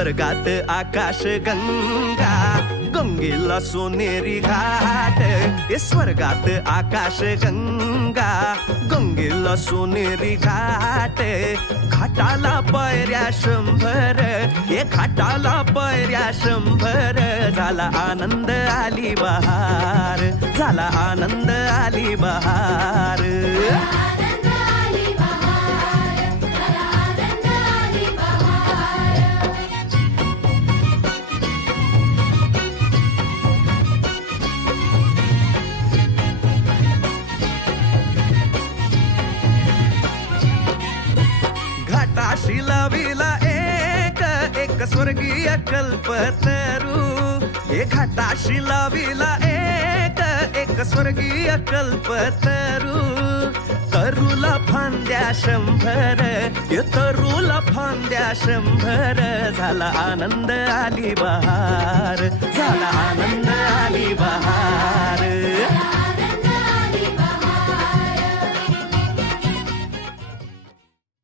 स्वर्गात आकाश गंगा, गंगेला सोनेरी घाट. स्वर्गात आकाश गंगा, गंगेला सोनेरी घाट. घाटाला पायऱ्या 100, घाटाला पायऱ्या 100. झाला आनंद आली बहार, झाला आनंद आली बहार. घाटाशी लाविला एक स्वर्गीय कल्पतरू. घाटाशी लाविला एक स्वर्गीय कल्पतरू. तरूला फांद्या 100, तरूला फांद्या 100. झाला आनंद आली बहार,